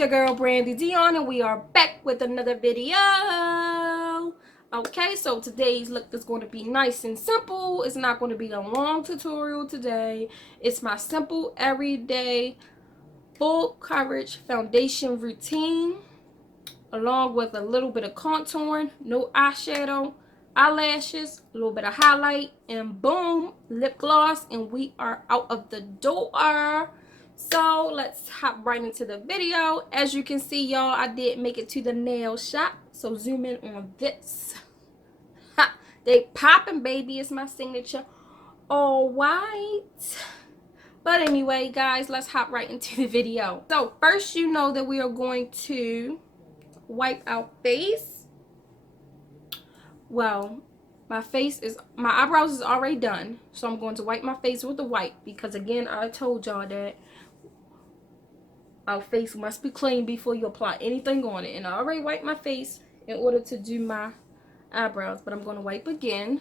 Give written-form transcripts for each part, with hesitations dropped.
your girl Brandi Dione, and we are back with another video. Okay, so today's look is going to be nice and simple. It's not going to be a long tutorial today. It's my simple everyday full coverage foundation routine, along with a little bit of contouring, no eyeshadow, eyelashes, a little bit of highlight, and boom, lip gloss, and we are out of the door. So let's hop right into the video. As you can see, y'all, I did make it to the nail shop. So zoom in on this. Ha, they popping, baby. It's my signature all white. But anyway, guys, let's hop right into the video. So first, you know that we are going to wipe our face. Well, my eyebrows is already done, so I'm going to wipe my face with the wipe, because again, I told y'all that our face must be clean before you apply anything on it. And I already wiped my face in order to do my eyebrows, but I'm going to wipe again.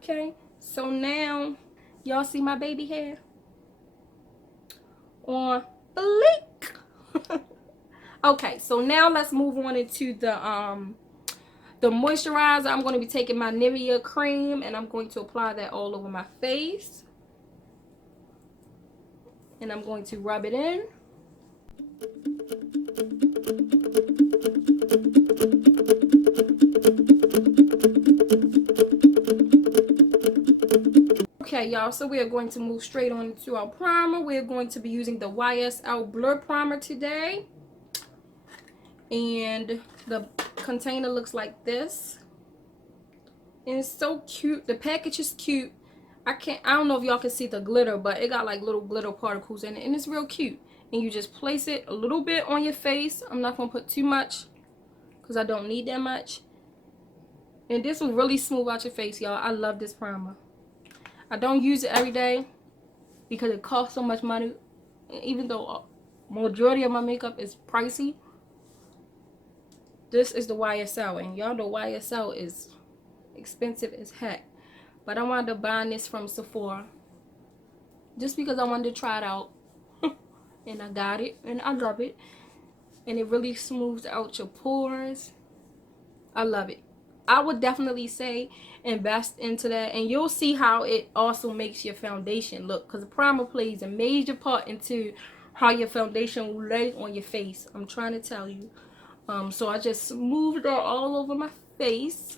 Okay, so now y'all see my baby hair on fleek. Okay, so now let's move on into the moisturizer. I'm going to be taking my Nivea cream and I'm going to apply that all over my face. And I'm going to rub it in. Okay, y'all, so we are going to move straight on to our primer. We're going to be using the YSL Blur Primer today. And the container looks like this, and it's so cute. The package is cute. I don't know if y'all can see the glitter, but it got like little glitter particles in it, and it's real cute. And you just place it a little bit on your face. I'm not gonna put too much because I don't need that much. And this will really smooth out your face, y'all. I love this primer. I don't use it every day because it costs so much money, even though majority of my makeup is pricey. This is the YSL, and y'all know YSL is expensive as heck. But I wanted to buy this from Sephora just because I wanted to try it out. And I got it, and I love it. And it really smooths out your pores. I love it. I would definitely say invest into that, and you'll see how it also makes your foundation look, because the primer plays a major part into how your foundation will lay on your face. I'm trying to tell you. So I just smoothed that all over my face.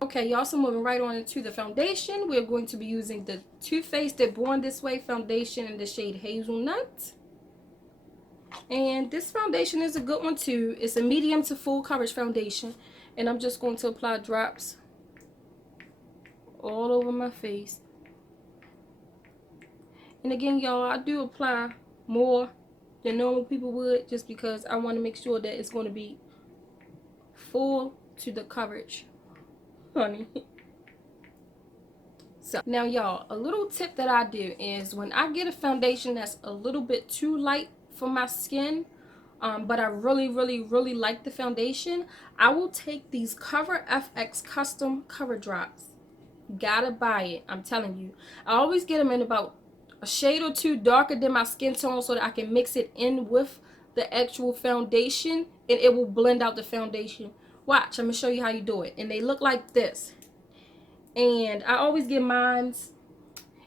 Okay, y'all, so moving right on into the foundation. We're going to be using the Too Faced Born This Way foundation in the shade Hazelnut. And this foundation is a good one too. It's a medium to full coverage foundation. And I'm just going to apply drops all over my face. And again, y'all, I do apply more than normal people would, just because I want to make sure that it's going to be full to the coverage, honey. So now, y'all, a little tip that I do is when I get a foundation that's a little bit too light for my skin, but I really like the foundation, I will take these Cover FX custom cover drops. Gotta buy it, I'm telling you. I always get them in about a shade or two darker than my skin tone, so that I can mix it in with the actual foundation and it will blend out the foundation. Watch, I'm gonna show you how you do it. And they look like this. And I always get mines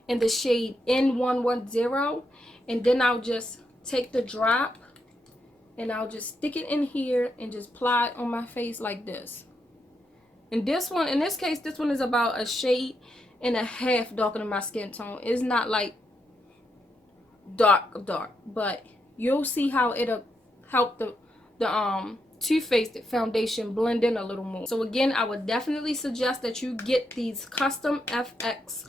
in the shade N110, and then I'll just take the drop and I'll just stick it in here and just apply it on my face like this. And this one, in this case, this one is about a shade and a half darker than my skin tone. It's not like dark, but you'll see how it'll help the Too Faced foundation blend in a little more. So again, I would definitely suggest that you get these custom FX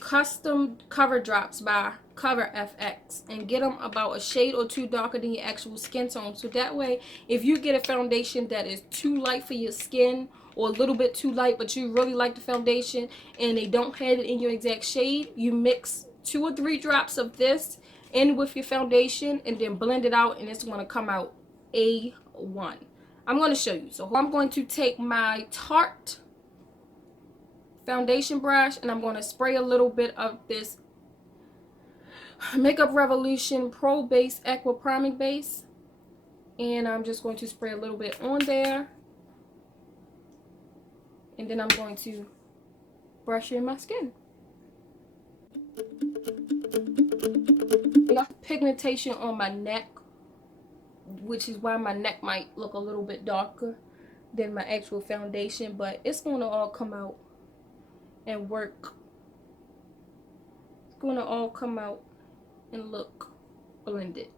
custom cover drops by Cover FX, and get them about a shade or two darker than your actual skin tone, so that way if you get a foundation that is too light for your skin, or a little bit too light but you really like the foundation and they don't have it in your exact shade, you mix 2 or 3 drops of this in with your foundation and then blend it out, and it's going to come out A1. I'm going to show you. So I'm going to take my Tarte foundation brush, and I'm going to spray a little bit of this Makeup Revolution Pro Base Aqua Priming Base, and I'm just going to spray a little bit on there, and then I'm going to brush in my skin. I got pigmentation on my neck, which is why my neck might look a little bit darker than my actual foundation, but it's going to all come out and work. It's going to all come out and look blended,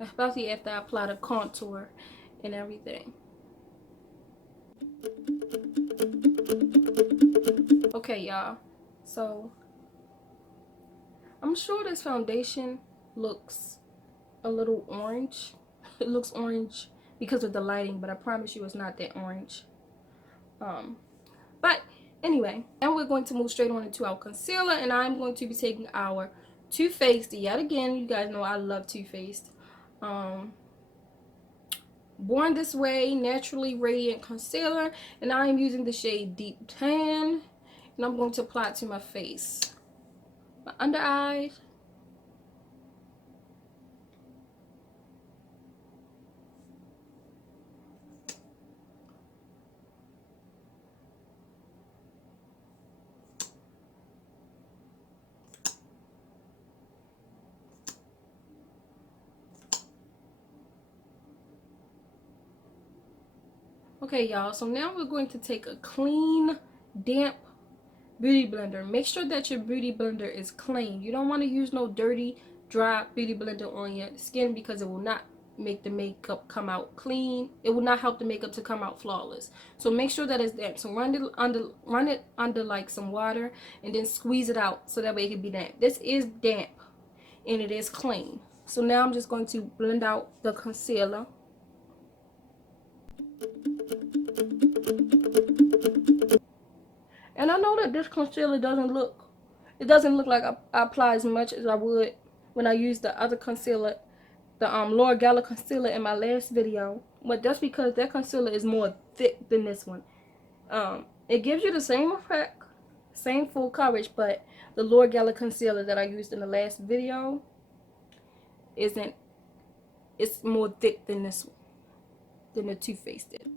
especially after I apply the contour and everything. Okay, y'all, so I'm sure this foundation looks a little orange. It looks orange because of the lighting, but I promise you it's not that orange. But anyway, and we're going to move straight on into our concealer, and I'm going to be taking our Too Faced yet again. You guys know I love Too Faced. Born This Way Naturally Radiant Concealer, and I am using the shade Deep Tan, and I'm going to apply it to my face, my under eyes. Okay, y'all, so now we're going to take a clean, damp beauty blender. Make sure that your beauty blender is clean. You don't want to use no dirty, dry beauty blender on your skin because it will not make the makeup come out clean. It will not help the makeup to come out flawless. So make sure that it's damp. So run it under like some water and then squeeze it out so that way it can be damp. This is damp and it is clean. So now I'm just going to blend out the concealer. And I know that this concealer doesn't look like I apply as much as I would when I used the other concealer, the Laura Geller concealer in my last video. But that's because that concealer is more thick than this one. It gives you the same effect, same full coverage, but the Laura Geller concealer that I used in the last video it's more thick than this one, than the Too Faced did.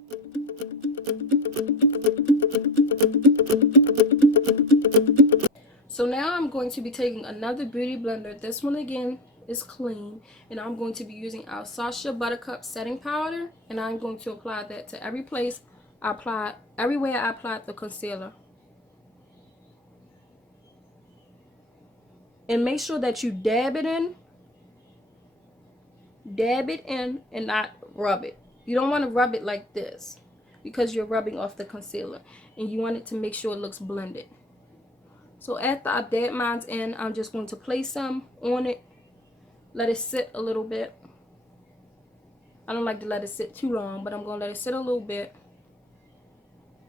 So now I'm going to be taking another beauty blender. This one again is clean, and I'm going to be using our Sacha Buttercup setting powder, and I'm going to apply that to every place everywhere I applied the concealer. And make sure that you dab it in and not rub it. You don't want to rub it like this because you're rubbing off the concealer, and you want it to make sure it looks blended. So after I dab mine in, I'm just going to place some on it, let it sit a little bit. I don't like to let it sit too long, but I'm going to let it sit a little bit.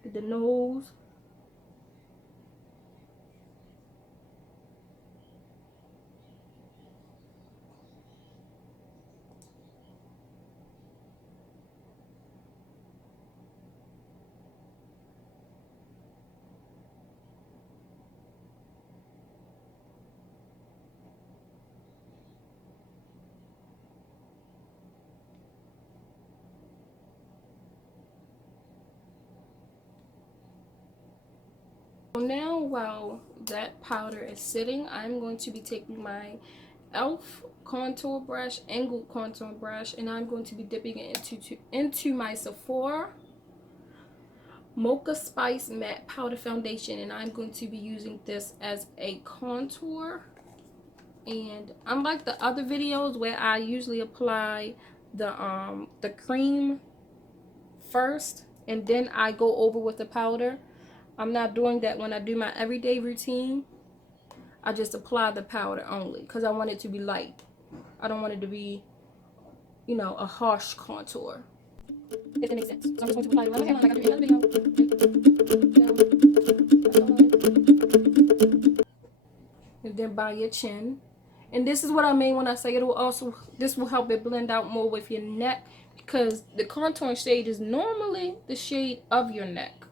Get the nose. Now while that powder is sitting, I'm going to be taking my e.l.f. contour brush, angled contour brush, and I'm going to be dipping it into my Sephora Mocha Spice Matte Powder Foundation, and I'm going to be using this as a contour. And unlike the other videos where I usually apply the cream first and then I go over with the powder, I'm not doing that when I do my everyday routine. I just apply the powder only because I want it to be light. I don't want it to be, you know, a harsh contour, if it makes sense. So I'm just going to apply it around my hairline like I do in the video. And then by your chin. And this is what I mean when I say this will help it blend out more with your neck, because the contour shade is normally the shade of your neck.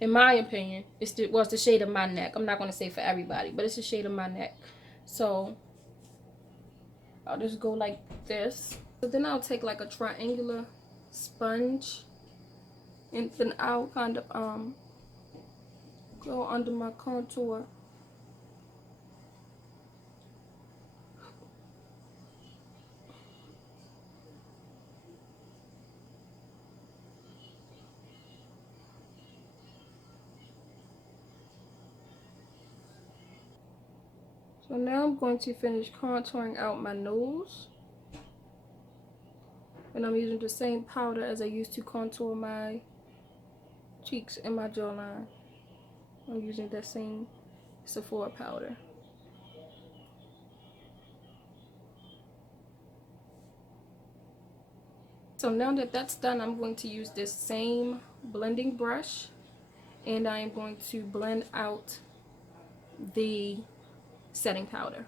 In my opinion, was the shade of my neck. I'm not going to say for everybody, but it's the shade of my neck. So I'll just go like this. So then I'll take like a triangular sponge, and then I'll kind of go under my contour. So now I'm going to finish contouring out my nose. And I'm using the same powder as I used to contour my cheeks and my jawline. I'm using that same Sephora powder. So now that that's done, I'm going to use this same blending brush, and I am going to blend out the setting powder.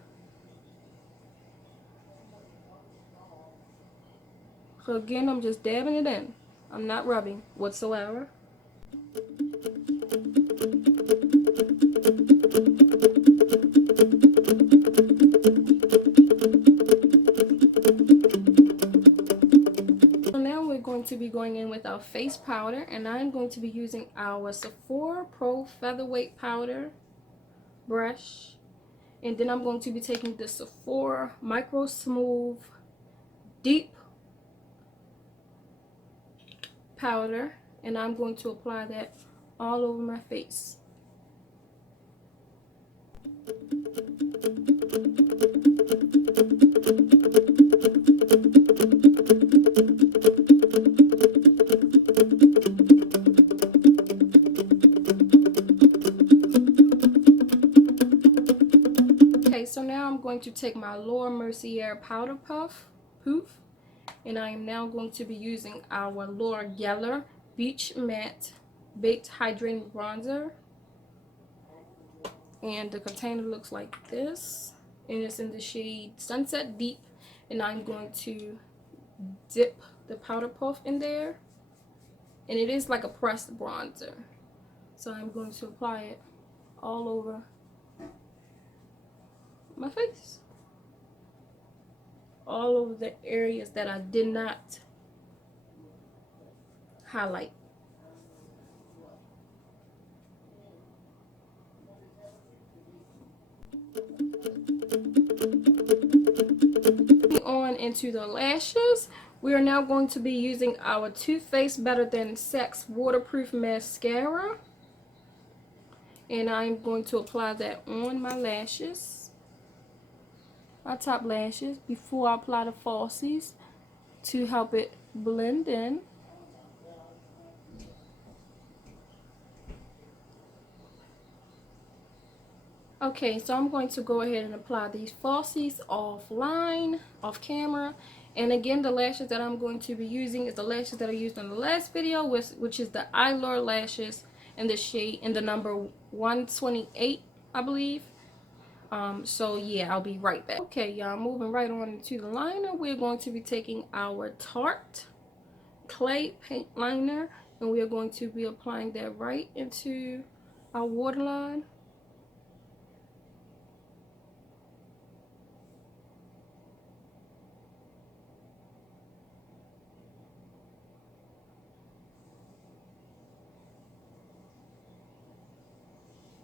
So again, I'm just dabbing it in. I'm not rubbing whatsoever. So now we're going to be going in with our face powder, and I'm going to be using our Sephora Pro Featherweight Powder brush. And then I'm going to be taking the Sephora Micro Smooth Deep powder, and I'm going to apply that all over my face. Okay, so now I'm going to take my Laura Mercier powder poof, and I am now going to be using our Laura Geller Beach Matte Baked Hydrating Bronzer. And the container looks like this, and it's in the shade Sunset Deep, and I'm going to dip the powder puff in there, and it is like a pressed bronzer, so I'm going to apply it all over my face, all over the areas that I did not highlight. On into the lashes, we are now going to be using our Too Faced Better Than Sex waterproof mascara, and I'm going to apply that on my lashes, my top lashes, before I apply the falsies to help it blend in. Okay, so I'm going to go ahead and apply these falsies offline, off camera. And again, the lashes that I'm going to be using is the lashes that I used in the last video, which is the Eyelure lashes in the shade, in the number 128, I believe. So yeah, I'll be right back. Okay, y'all, moving right on into the liner. We're going to be taking our Tarte Clay Paint Liner, and we are going to be applying that right into our waterline.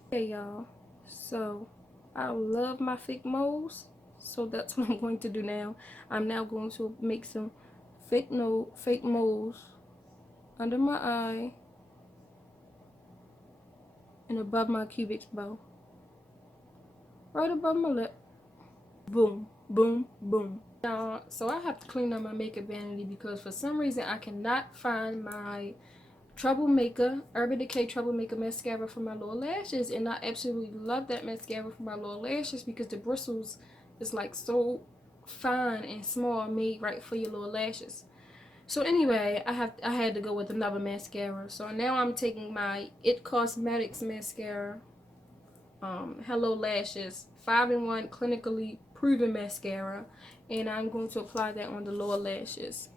Okay, y'all, so I love my fake moles, so that's what I'm going to do now. I'm now going to make some fake moles under my eye and above my cupid's bow, right above my lip. Boom, boom, boom. So I have to clean up my makeup vanity because for some reason I cannot find my Troublemaker, Urban Decay Troublemaker mascara for my lower lashes, and I absolutely love that mascara for my lower lashes because the bristles is like so fine and small, made right for your lower lashes. So anyway, I had to go with another mascara. So now I'm taking my It Cosmetics mascara, Hello Lashes 5-in-1 clinically proven mascara, and I'm going to apply that on the lower lashes.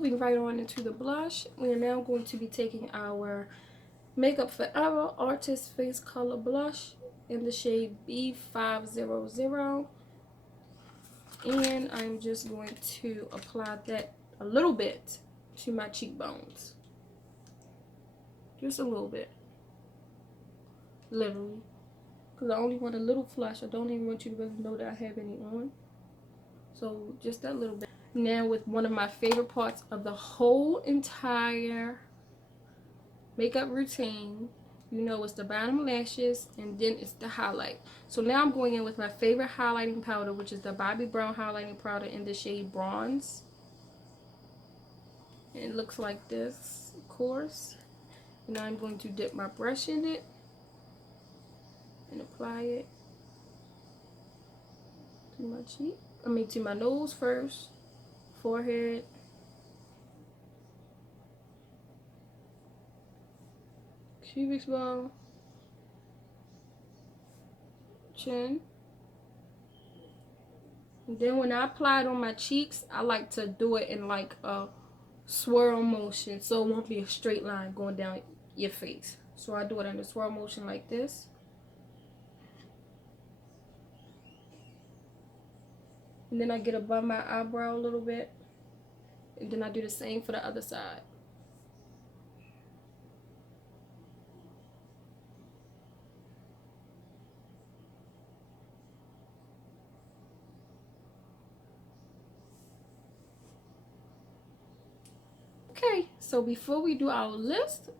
moving right on into the blush, we are now going to be taking our Makeup Forever Artist Face Color Blush in the shade B500. And I'm just going to apply that a little bit to my cheekbones. Just a little bit. Literally. Because I only want a little flush. I don't even want you to really know that I have any on. So just that little bit. Now with one of my favorite parts of the whole entire makeup routine, you know, it's the bottom lashes and then it's the highlight. So now I'm going in with my favorite highlighting powder, which is the Bobbi Brown highlighting powder in the shade Bronze. And it looks like this, of course. And I'm going to dip my brush in it and apply it to my cheek. To my nose first, forehead, cubic bone, chin. And then when I apply it on my cheeks, I like to do it in like a swirl motion, so it won't be a straight line going down your face. So I do it in a swirl motion like this. And then I get above my eyebrow a little bit. And then I do the same for the other side. Okay, so before we do our lips,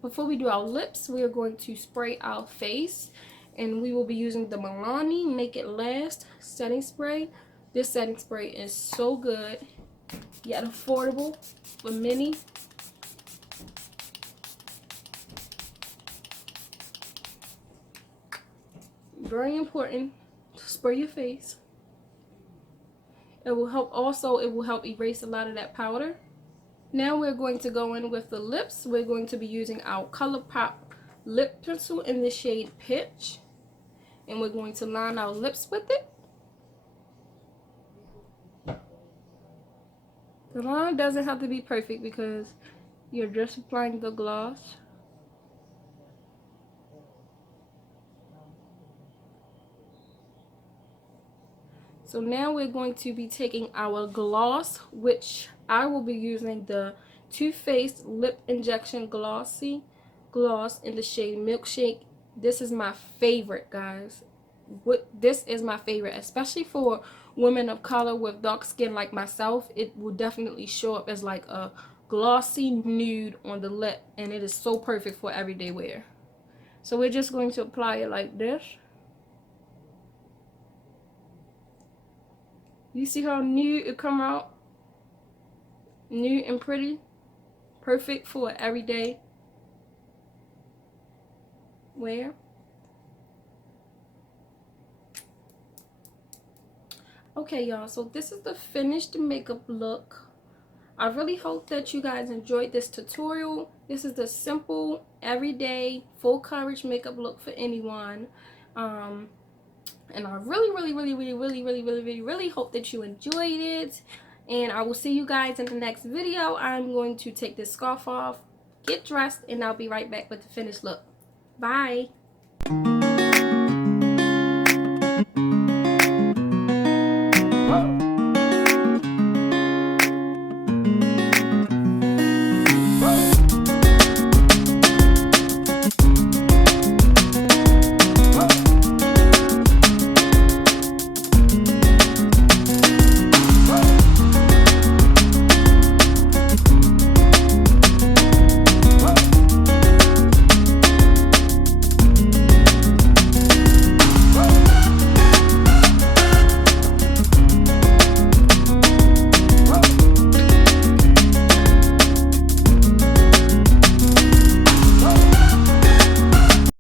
we are going to spray our face. And we will be using the Milani Make It Last setting spray. This setting spray is so good, yet affordable for many. Very important to spray your face. It will help erase a lot of that powder. Now we're going to go in with the lips. We're going to be using our ColourPop lip pencil in the shade Pitch. And we're going to line our lips with it. The line doesn't have to be perfect because you're just applying the gloss. So now we're going to be taking our gloss, which I will be using the Too Faced Lip Injection Glossy Gloss in the shade Milkshake. This is my favorite, guys. This is my favorite, especially for women of color with dark skin like myself. It will definitely show up as like a glossy nude on the lip, and it is so perfect for everyday wear. So we're just going to apply it like this. You see how nude it come out? Nude and pretty. Perfect for everyday wear. Okay, y'all, so this is the finished makeup look. I really hope that you guys enjoyed this tutorial. This is the simple, everyday, full coverage makeup look for anyone. And I really hope that you enjoyed it. And I will see you guys in the next video. I'm going to take this scarf off, get dressed, and I'll be right back with the finished look. Bye.